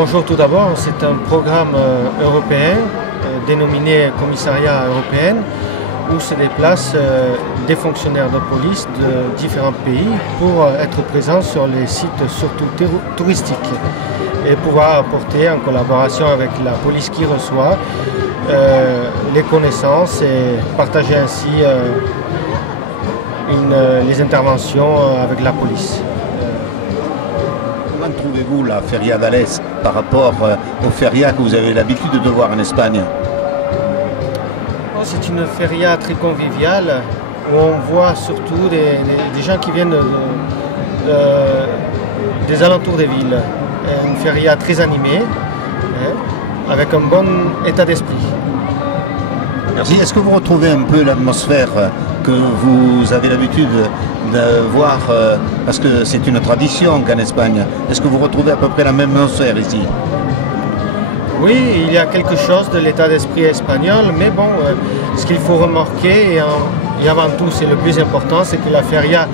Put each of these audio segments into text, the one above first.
Bonjour tout d'abord, c'est un programme européen dénominé Commissariat européen où se déplacent des fonctionnaires de police de différents pays pour être présents sur les sites surtout touristiques et pouvoir apporter en collaboration avec la police qui reçoit les connaissances et partager ainsi les interventions avec la police. Comment trouvez-vous la Feria d'Ales par rapport aux ferias que vous avez l'habitude de voir en Espagne? C'est une feria très conviviale où on voit surtout des gens qui viennent des alentours des villes. Une feria très animée, avec un bon état d'esprit. Merci. Est-ce que vous retrouvez un peu l'atmosphère que vous avez l'habitude de voir, parce que c'est une tradition qu'en Espagne, est-ce que vous retrouvez à peu près la même atmosphère ici? Oui, il y a quelque chose de l'état d'esprit espagnol, mais bon, ce qu'il faut remarquer, et avant tout c'est le plus important, c'est que la feria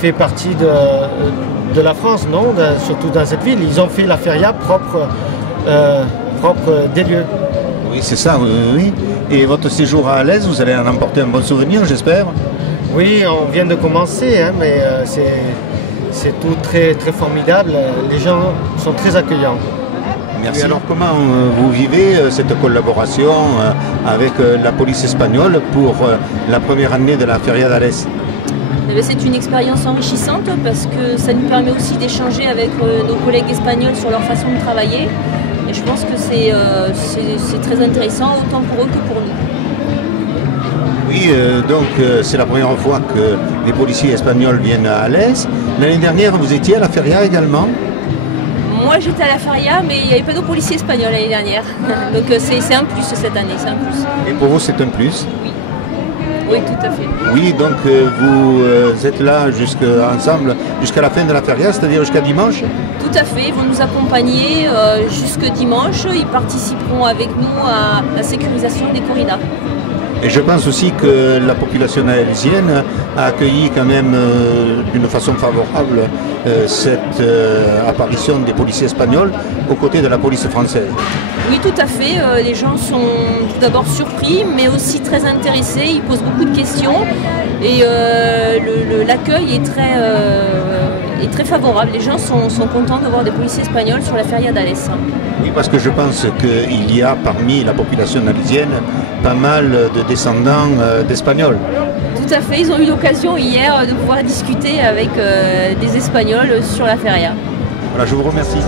fait partie de la France, non? Surtout dans cette ville. Ils ont fait la feria propre des lieux. Oui, c'est ça, oui. Et votre séjour à Alès, vous allez en emporter un bon souvenir, j'espère? Oui, on vient de commencer, mais c'est tout très, très formidable. Les gens sont très accueillants. Merci. Et alors comment vous vivez cette collaboration avec la police espagnole pour la première année de la Feria d'Alès? C'est une expérience enrichissante parce que ça nous permet aussi d'échanger avec nos collègues espagnols sur leur façon de travailler. Et je pense que c'est très intéressant, autant pour eux que pour nous. Oui, donc c'est la première fois que les policiers espagnols viennent à Alès. L'année dernière, vous étiez à la Feria également? Moi, j'étais à la Feria, mais il n'y avait pas de policiers espagnols l'année dernière. Donc c'est un plus cette année, c'est un plus. Et pour vous, c'est un plus? Oui. Oui, tout à fait. Oui, donc vous êtes là ensemble jusqu'à la fin de la feria, c'est-à-dire jusqu'à dimanche? Tout à fait, ils vont nous accompagner jusque dimanche. Ils participeront avec nous à la sécurisation des corridas. Et je pense aussi que la population alésienne a accueilli quand même d'une façon favorable cette apparition des policiers espagnols aux côtés de la police française. Oui, tout à fait. Les gens sont tout d'abord surpris, mais aussi très intéressés. Ils posent beaucoup de questions et l'accueil est très favorable. Les gens sont contents de voir des policiers espagnols sur la Feria d'Alès. Oui, parce que je pense qu'il y a parmi la population alésienne pas mal de descendants d'Espagnols. Tout à fait. Ils ont eu l'occasion hier de pouvoir discuter avec des Espagnols sur la Feria. Voilà, je vous remercie.